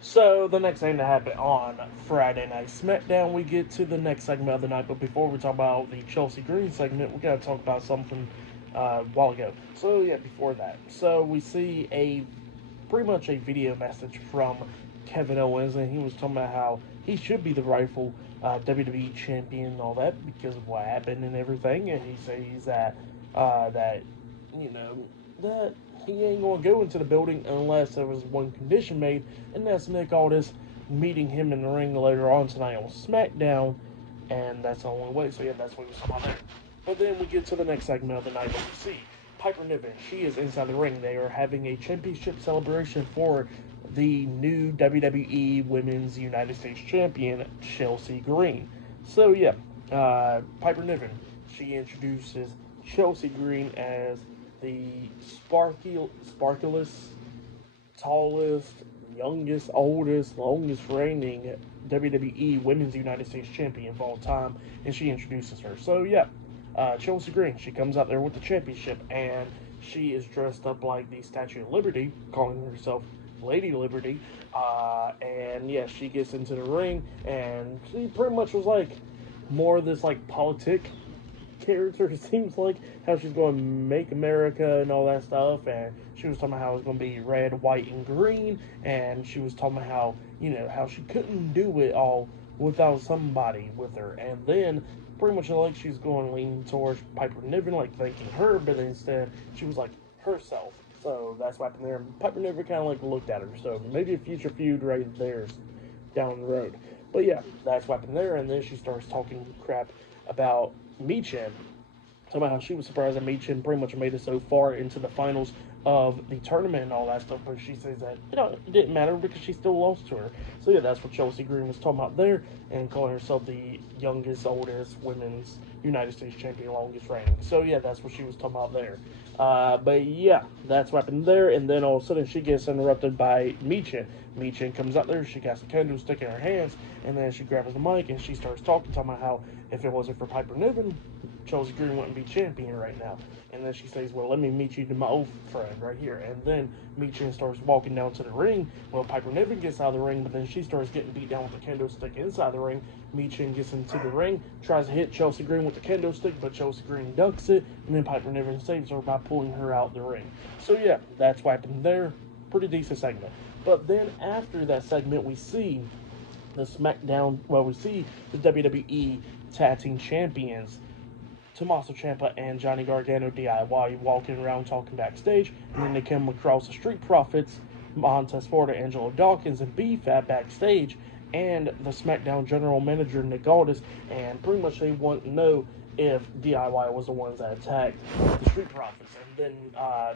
So the next thing that happened on Friday Night SmackDown, we get to the next segment of the night. But before we talk about the Chelsea Green segment, we gotta talk about something a while ago. So yeah, before that, so we see a pretty much a video message from Kevin Owens, and he was talking about how he should be the rightful WWE champion and all that because of what happened and everything. And he says that you know that he ain't gonna go into the building unless there was one condition made, and that's Nick Aldis meeting him in the ring later on tonight on SmackDown, and that's the only way. So yeah, that's what he was talking about there. But then we get to the next segment of the night, and we see Piper Niven. She is inside the ring. They are having a championship celebration for the new WWE Women's United States Champion, Chelsea Green. So yeah, Piper Niven. She introduces Chelsea Green as the sparkliest, tallest, youngest, oldest, longest reigning WWE Women's United States Champion of all time, and she introduces her. So yeah, Chelsea Green, she comes out there with the championship, and she is dressed up like the Statue of Liberty, calling herself Lady Liberty. And yeah, she gets into the ring, and she pretty much was like more of this like politic character. It seems like how she's going to make America and all that stuff, and she was talking about how it's going to be red, white, and green, and she was talking about how how she couldn't do it all without somebody with her, and then pretty much like she's going to lean towards Piper Niven, like thanking her, but instead she was like herself. So that's what happened there. Piper Niven kind of like looked at her. So maybe a future feud right there down the road. But yeah, that's what happened there. And then she starts talking crap about Michin. Somehow she was surprised that Michin pretty much made it so far into the finals of the tournament and all that stuff, but she says that it didn't matter because she still lost to her. So yeah, that's what Chelsea Green was talking about there, and calling herself the youngest, oldest women's United States champion, longest reigning. So yeah, that's what she was talking about there. But yeah, that's what happened there, and then all of a sudden she gets interrupted by Michin. Michin comes out there, she got the candlestick in her hands, and then she grabs the mic and she starts talking about how if it wasn't for Piper Niven, Chelsea Green wouldn't be champion right now. And then she says, well, let me meet you to my old friend right here. And then Michin starts walking down to the ring. Well, Piper Niven gets out of the ring, but then she starts getting beat down with the kendo stick inside the ring. Michin gets into the ring, tries to hit Chelsea Green with the kendo stick, but Chelsea Green ducks it, and then Piper Niven saves her by pulling her out the ring. So yeah, that's what happened there. Pretty decent segment. But then after that segment, we see the SmackDown, well, we see the WWE Tag Team Champions, Tommaso Ciampa and Johnny Gargano DIY walking around talking backstage, and then they come across the Street Profits, Montez Ford, Angelo Dawkins, and B-Fab backstage, and the SmackDown General Manager Nick Aldis, and pretty much they want to know if DIY was the ones that attacked the Street Profits, and then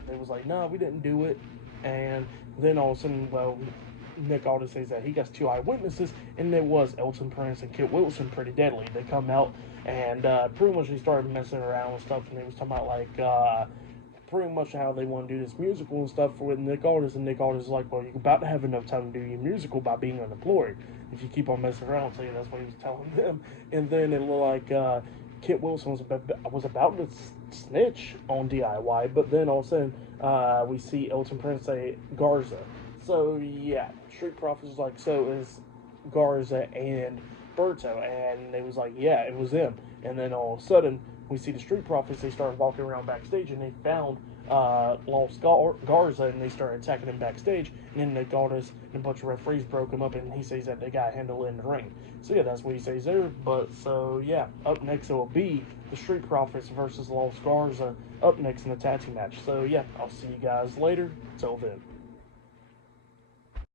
they was like, no, we didn't do it, and then all of a sudden, well, Nick Aldis says that he got two eyewitnesses, and it was Elton Prince and Kit Wilson, pretty deadly. They come out and pretty much they started messing around with stuff, and they was talking about like pretty much how they want to do this musical and stuff with Nick Aldis, and Nick Aldis is like, well, you're about to have enough time to do your musical by being unemployed if you keep on messing around. So yeah, that's what he was telling them. And then it looked like Kit Wilson was about to snitch on DIY, but then all of a sudden we see Elton Prince say Garza. So yeah, Street Profits was like, so is Garza and Berto, and they was like, yeah, it was them. And then all of a sudden, we see the Street Profits. They started walking around backstage, and they found Lost Garza, and they started attacking him backstage. And then they got us, and a bunch of referees broke him up, and he says that they got handled in the ring. So yeah, that's what he says there. But so yeah, up next it will be the Street Profits versus Lost Garza up next in the tag team match. So yeah, I'll see you guys later. Till then.